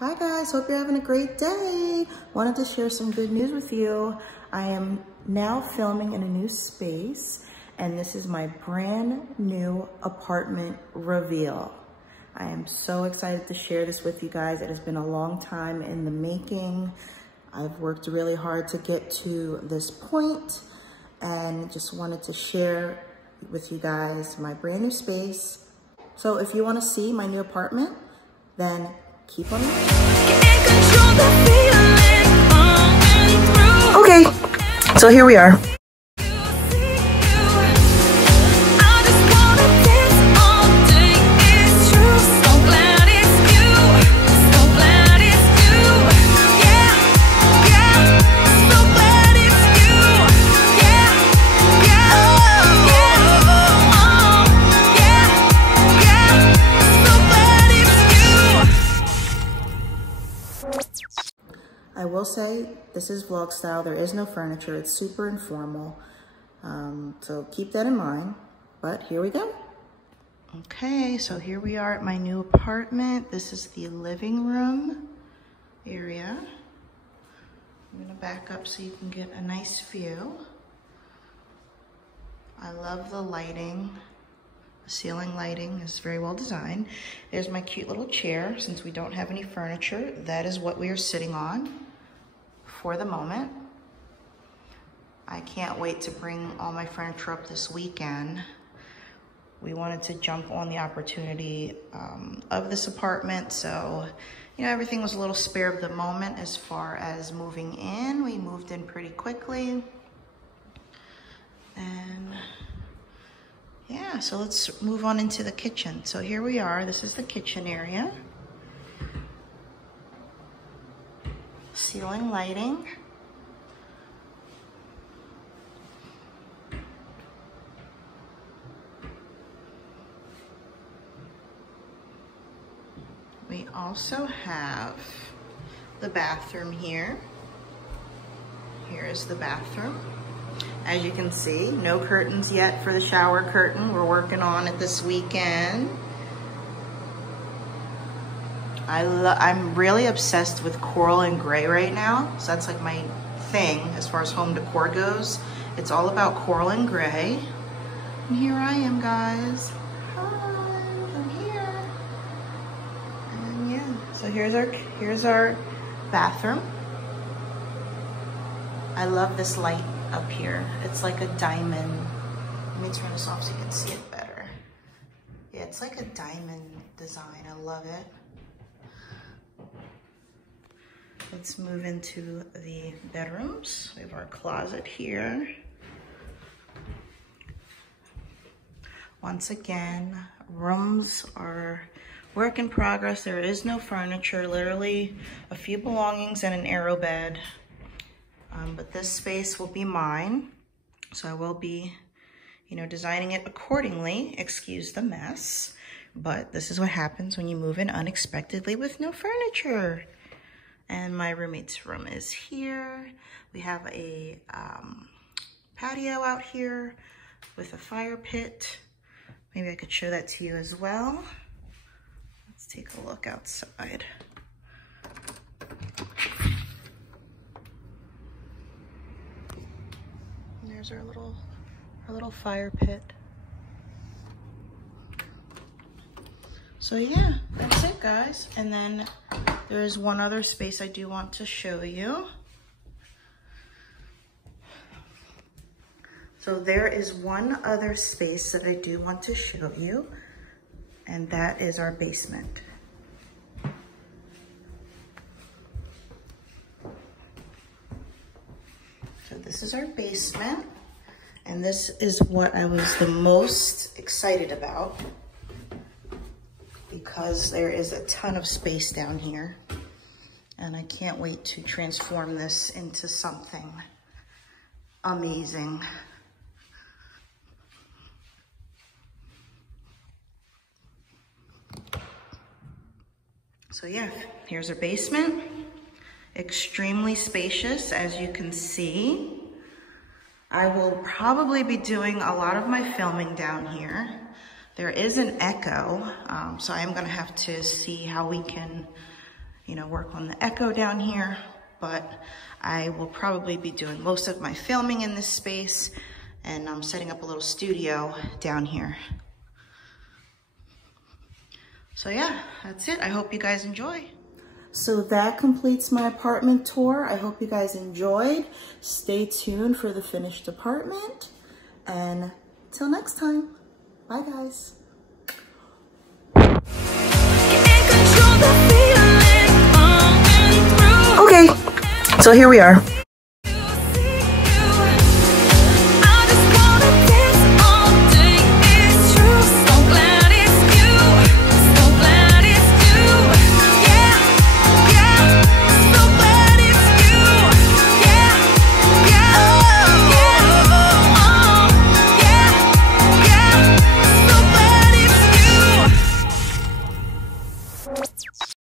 Hi guys, hope you're having a great day. Wanted to share some good news with you. I am now filming in a new space and this is my brand new apartment reveal. I am so excited to share this with you guys. It has been a long time in the making. I've worked really hard to get to this point and just wanted to share with you guys my brand new space. So if you want to see my new apartment, then keep on watching. Okay, so here we are. I will say this is vlog style. There is no furniture. It's super informal. So keep that in mind, but here we go. Okay, so here we are at my new apartment. This is the living room area. I'm gonna back up so you can get a nice view. I love the lighting. The ceiling lighting is very well designed. There's my cute little chair. Since we don't have any furniture, that is what we are sitting on for the moment. I can't wait to bring all my furniture up this weekend. We wanted to jump on the opportunity of this apartment, so you know, everything was a little spare of the moment as far as moving in. We moved in pretty quickly. And yeah, so let's move on into the kitchen. So here we are, this is the kitchen area. Ceiling lighting. We also have the bathroom here. Here is the bathroom. As you can see, no curtains yet for the shower curtain. We're working on it this weekend. I'm really obsessed with coral and gray right now. So that's like my thing as far as home decor goes. It's all about coral and gray. And here I am, guys. Hi, I'm here. And yeah, so here's our bathroom. I love this light up here. It's like a diamond. Let me turn this off so you can see it better. Yeah, it's like a diamond design. I love it. Let's move into the bedrooms. We have our closet here. Once again, rooms are work in progress. There is no furniture, literally a few belongings and an aero bed. But this space will be mine. So I will be, you know, designing it accordingly. Excuse the mess, but this is what happens when you move in unexpectedly with no furniture. And my roommate's room is here. We have a patio out here with a fire pit. Maybe I could show that to you as well. Let's take a look outside. And there's our little fire pit. So yeah, that's it, guys. And then there is one other space I do want to show you. So there is one other space that I do want to show you, and that is our basement. So this is our basement, and this is what I was the most excited about, because there is a ton of space down here and I can't wait to transform this into something amazing. So yeah, here's our basement. Extremely spacious, as you can see. I will probably be doing a lot of my filming down here. There is an echo, so I am gonna have to see how we can, you know, work on the echo down here, but I will probably be doing most of my filming in this space, and I'm setting up a little studio down here. So yeah, that's it. I hope you guys enjoy. So that completes my apartment tour. I hope you guys enjoyed. Stay tuned for the finished apartment. And till next time, bye guys. Okay, so here we are.